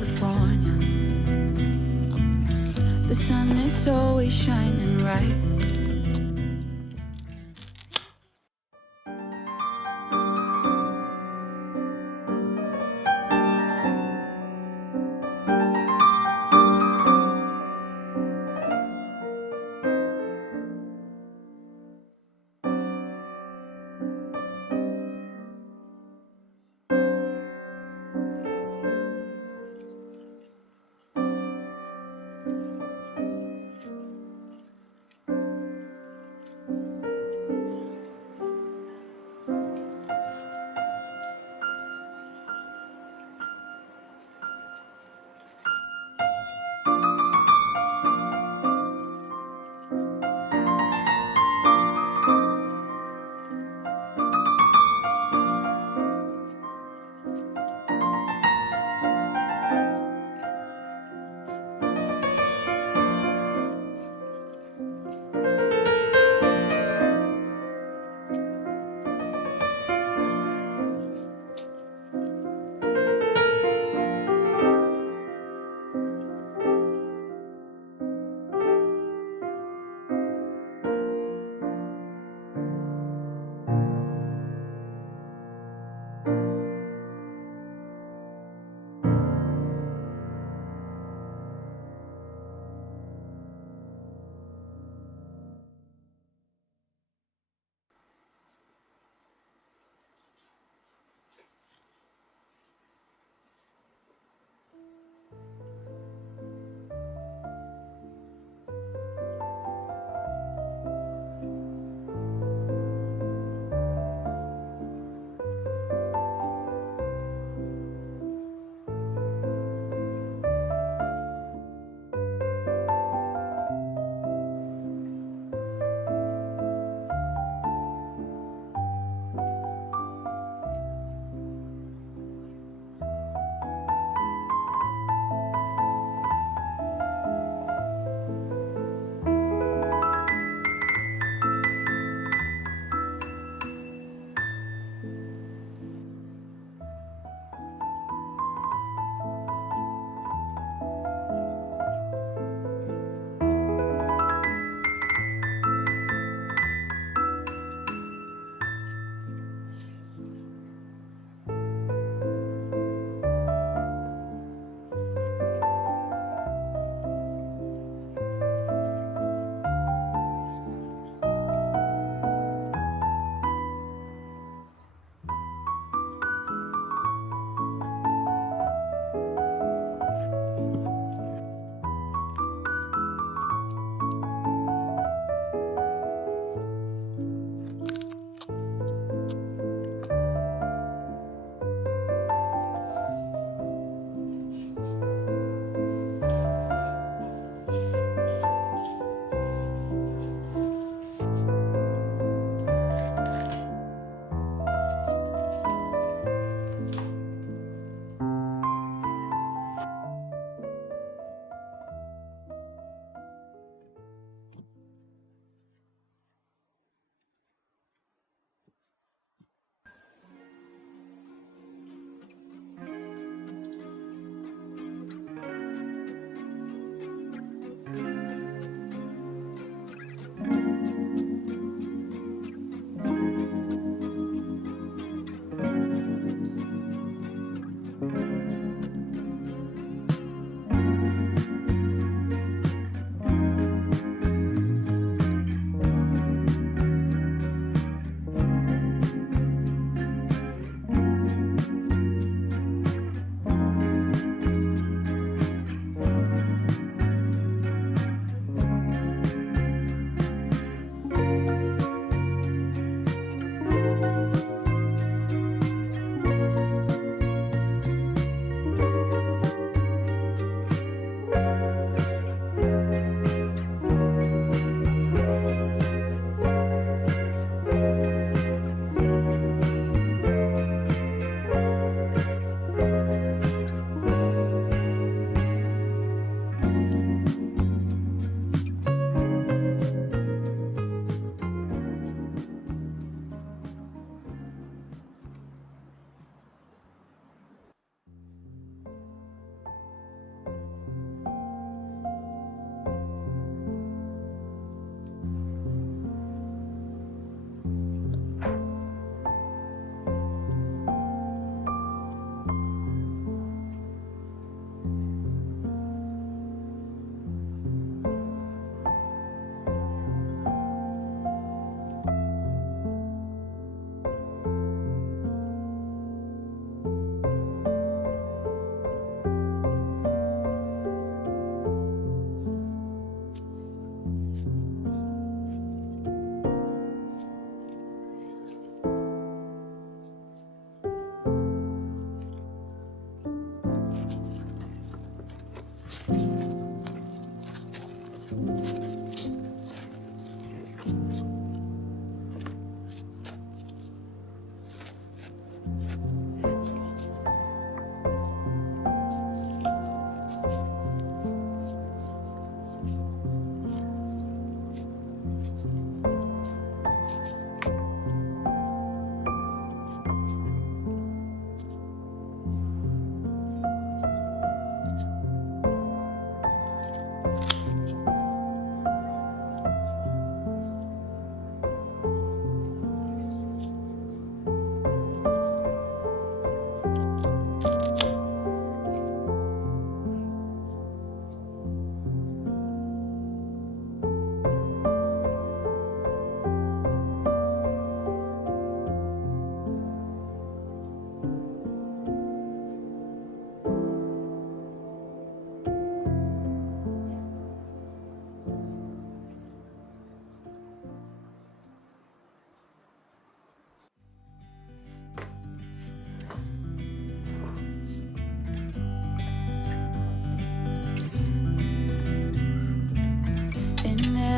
California. The sun is always shining bright.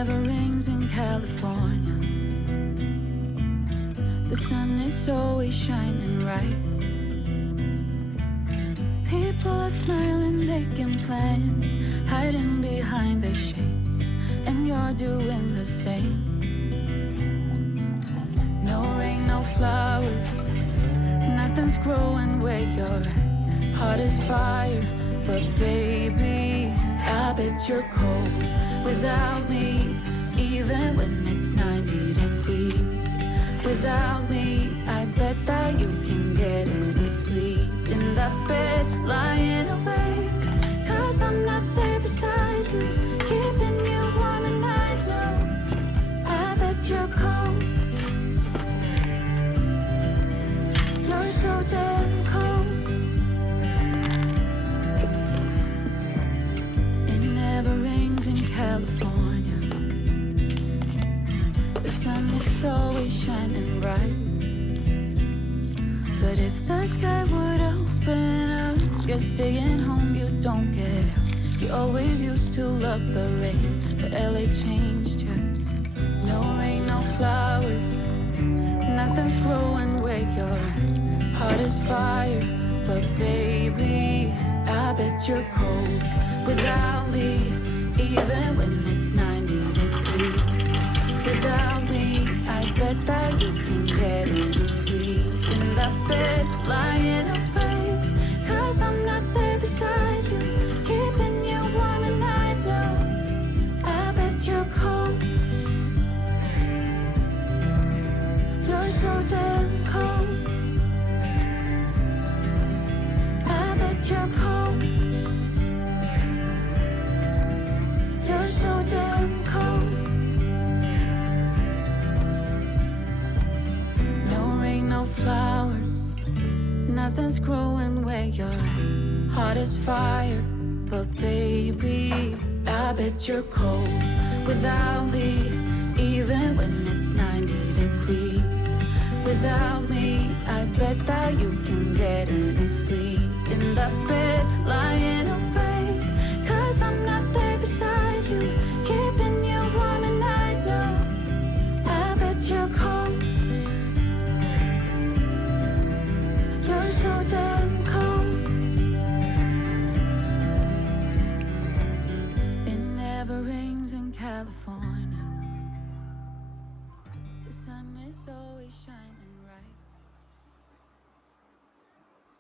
Never rains in California. The sun is always shining bright. People are smiling, making plans, hiding behind their shades, and you're doing the same. No rain, no flowers, nothing's growing where you're at. Heart is fire, but baby, I bet you're cold without me, even when it's 90 degrees. Without me, I bet that you can get any sleep in that bed, lying awake. 'Cause I'm not there beside you, keeping you warm at night. No, I bet you're cold. You're so damn cold. It never rains in California. The sun is always shining bright. But if the sky would open up, you're staying home, you don't get out. You always used to love the rain, but LA changed you. No rain, no flowers, nothing's growing where you're at. Heart is fire, but baby, I bet you're cold without me, even when it's 90 degrees. Without me, I bet that you can get any sleep in that bed, lying awake. 'Cause I'm not there beside you, keeping you warm at night. No, I bet you're cold. You're so damn cold. I bet you're cold. You're so damn cold. No flowers, nothing's growing where you're at. Heart is fire, but baby, I bet you're cold without me, even when it's 90 degrees. Without me, I bet that you can get any sleep in that bed, lying awake. 'Cause I'm not there beside you, keeping you warm at night. No, I bet you're cold. You're so damn cold. It never rains in California. The sun is always shining.